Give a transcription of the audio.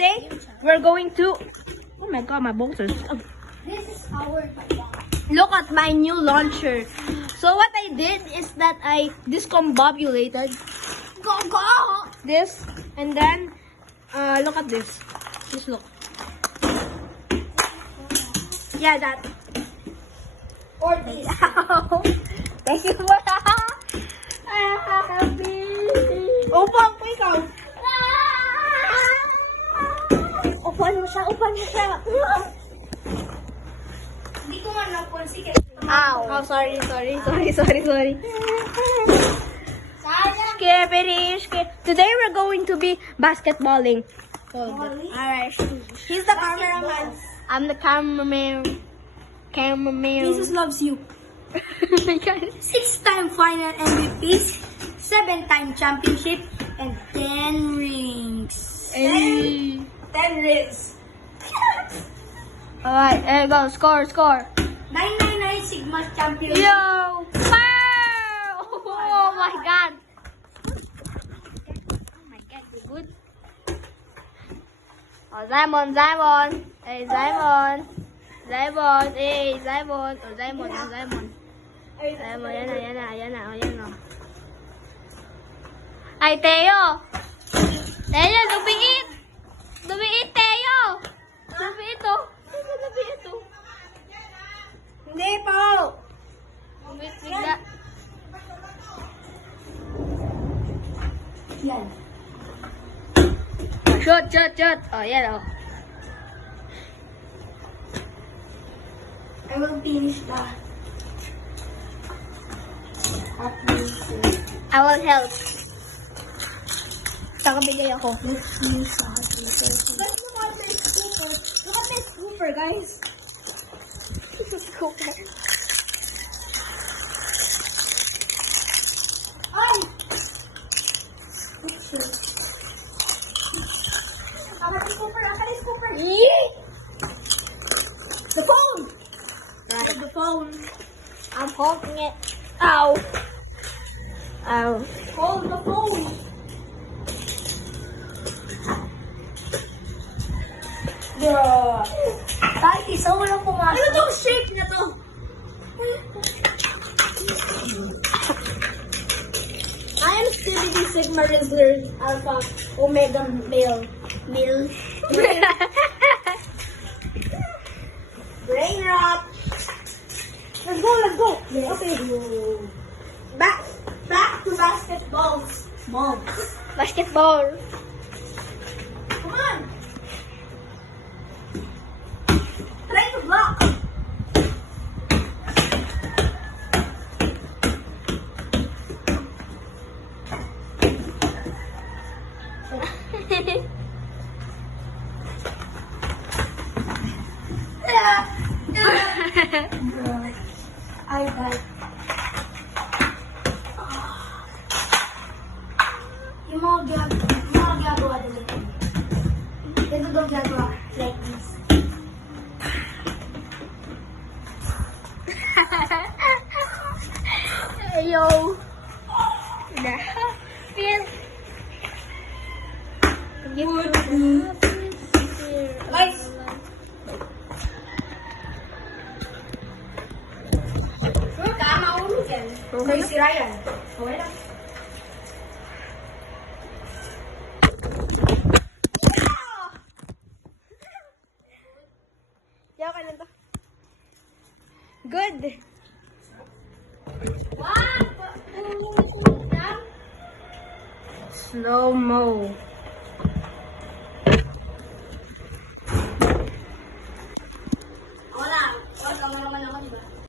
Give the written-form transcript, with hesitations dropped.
today we're going to... Oh my god, my bolsters. Oh. This is our... Look at my new launcher. So what I did is that I discombobulated this, and then look at this. Just look. Yeah, that. Or this. Thank you for that. Upang po ikaw. Upan mo siya, upan mo siya. Hindi ko nga naponsi. Ow. Oh, sorry. Okay, finish. Okay. Today we're going to be basketballing. Alright. He's the cameraman. I'm the cameraman. Jesus loves you. 6-time final MVPs, 7-time championship, and 10 rings. 10 rings. Alright, there you go. Score. 999 Sigma champion. Yo! Wow! Oh my god. Good. Oh, Simon. Hey, Simon. Hey, Simon. Oh, Simon. Ayan na. Ay, Teo, lumiit, Teo. Lumiit, oh. Hindi po. Lumiit bigla. Yan. Shot. Oh, yan, oh. I will finish the I will help. Saka bigay ako. Let's finish the Look at this scooper, guys. Scooper. Ay! Oops. Akala scooper. Yee! The phone! Right. The phone. I'm holding it. Ow. Hold the phone. Yeah. Kahit isa walang pumasok. Ano tong shape na to? I am CBD Sigma Rizzler Alpha Omega Male. Brain rot. Let's go. Okay. Back to basketballs. Basketball. Come on. Try to block. I bite. Yung mga ginagawa din ito. Ito daw ginagawa like this. Yo. Feel. Guys! Sure ka, maulog yan. Okay. Si Ryan. Okay lang. Okay lang to. Good. What? Slow-mo.